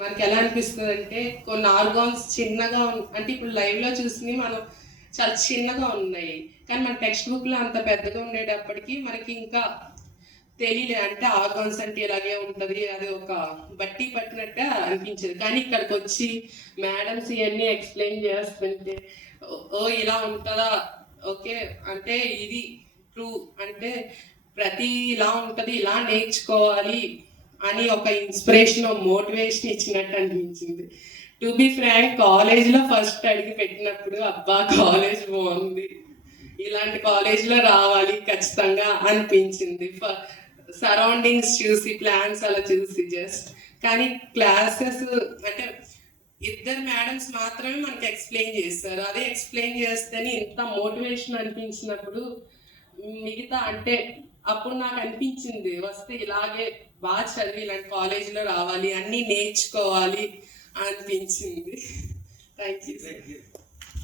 మనకి ఎలా అనిపిస్తుంది అంటే కొన్ని ఆర్గాన్స్ చిన్నగా అంటే ఇప్పుడు లైవ్లో చూసి మనం చాలా చిన్నగా ఉన్నాయి, కానీ మన టెక్స్ట్ బుక్లో అంత పెద్దగా ఉండేటప్పటికి మనకి ఇంకా తెలియలే. అంటే ఆర్గాన్స్ అంటే ఇలాగే ఉంటుంది, అది ఒక బట్టి పట్టినట్టే అనిపించేది. కానీ ఇక్కడికి వచ్చి మేడమ్స్ ఇవన్నీ ఎక్స్ప్లెయిన్ చేస్తుంటే ఓ ఇలా ఉంటుందా, ఓకే అంటే ఇది ట్రూ, అంటే ప్రతి ఇలా ఉంటుంది, ఇలా నేర్చుకోవాలి అని ఒక ఇన్స్పిరేషన్, మోటివేషన్ ఇచ్చినట్టు అనిపించింది. టు బి ఫ్రాంక్, కాలేజ్లో ఫస్ట్ అడిగి పెట్టినప్పుడు అబ్బా కాలేజ్ బాగుంది, ఇలాంటి కాలేజ్లో రావాలి ఖచ్చితంగా అనిపించింది. సరౌండింగ్స్ చూసి, ప్లాన్స్ అలా చూసి జస్ట్. కానీ క్లాసెస్ అంటే ఇద్దరు మేడమ్స్ మాత్రమే మనకి ఎక్స్ప్లెయిన్ చేస్తారు. అదే ఎక్స్ప్లెయిన్ చేస్తేనే ఇంత మోటివేషన్ అనిపించినప్పుడు మిగతా అంటే అప్పుడు నాకు అనిపించింది వస్తే ఇలాగే బాగా చదివి ఇలాంటి కాలేజీలో రావాలి, అన్నీ నేర్చుకోవాలి అనిపించింది. Thank you.